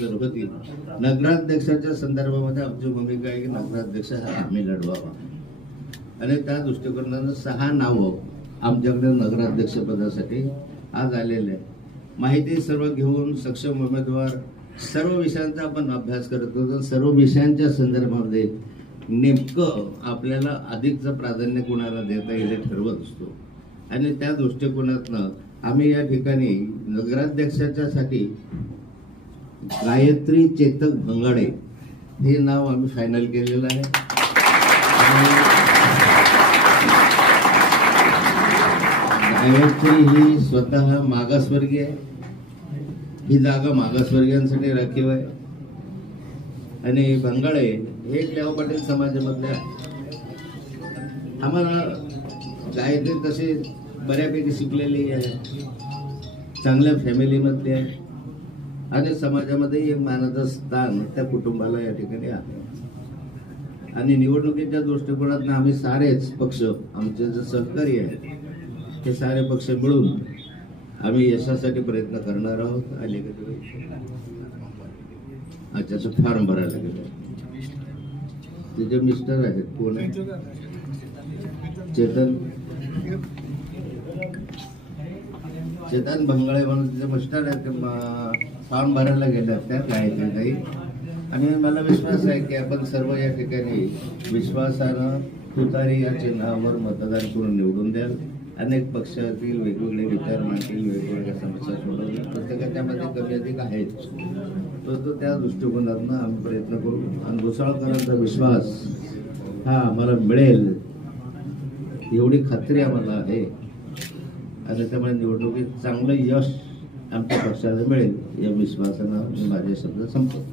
घरगुती नगराध्यक्षाच्या संदर्भामध्ये आमची भूमिका आहे की नगराध्यक्ष हा आम्ही लढवावा आणि त्या दृष्टिकोनानं 6 नावं आमच्याकडे नगराध्यक्षपदासाठी आज आलेले आहे. माहिती सर्व घेऊन सक्षम उमेदवार सर्व विषयांचा आपण अभ्यास करत होतो. सर्व विषयांच्या संदर्भामध्ये नेमकं आपल्याला अधिकचं प्राधान्य कोणाला देता येईल हे ठरवत असतो आणि त्या दृष्टिकोनातनं आम्ही या ठिकाणी नगराध्यक्षाच्यासाठी गायत्री चेतक भंगाडे हे नाव आम्ही फायनल केलेलं आहे. गायत्री ही स्वतः मागासवर्गीय आहे. ही जागा मागासवर्गीयांसाठी राखीव आहे आणि भंगाडे हे देव पाटील समाजामधले आम्हाला गायत्री तशी बऱ्यापैकी शिकलेली आहे, चांगल्या फॅमिलीमधली आहे आणि समाजामध्ये एक मानाचं स्थान त्या कुटुंबाला या ठिकाणी आहे. आणि निवडणुकीच्या दृष्टिकोनातून आम्ही सारेच पक्ष आमचे जे सहकारी आहेत ते सारे पक्ष मिळून आम्ही यशासाठी प्रयत्न करणार आहोत. अच्छा फॉर्म भरायला गेलो. तिचे मिस्टर आहेत कोण आहे? चेतन भंगाळे म्हणून तिचे मिस्टर आहेत. फॉर्म भरायला गेले त्या काही आणि मला विश्वास आहे की आपण सर्व या ठिकाणी विश्वासानं तुतारी या चिन्हावर मतदान करून निवडून द्याल. अनेक पक्षातील वेगवेगळे विचार मांडतील, वेगवेगळ्या समस्या सोडवतील, प्रत्येकाच्यामध्ये कमी अधिक आहेच. तो त्या दृष्टिकोनातून आम्ही प्रयत्न करू आणि भुसावळकरांचा विश्वास हा आम्हाला मिळेल एवढी खात्री आम्हाला आहे आणि त्यामुळे निवडणुकीत चांगलं यश आमच्या पक्षाला मिळेल या विश्वासानं मी माझे शब्द संपतो.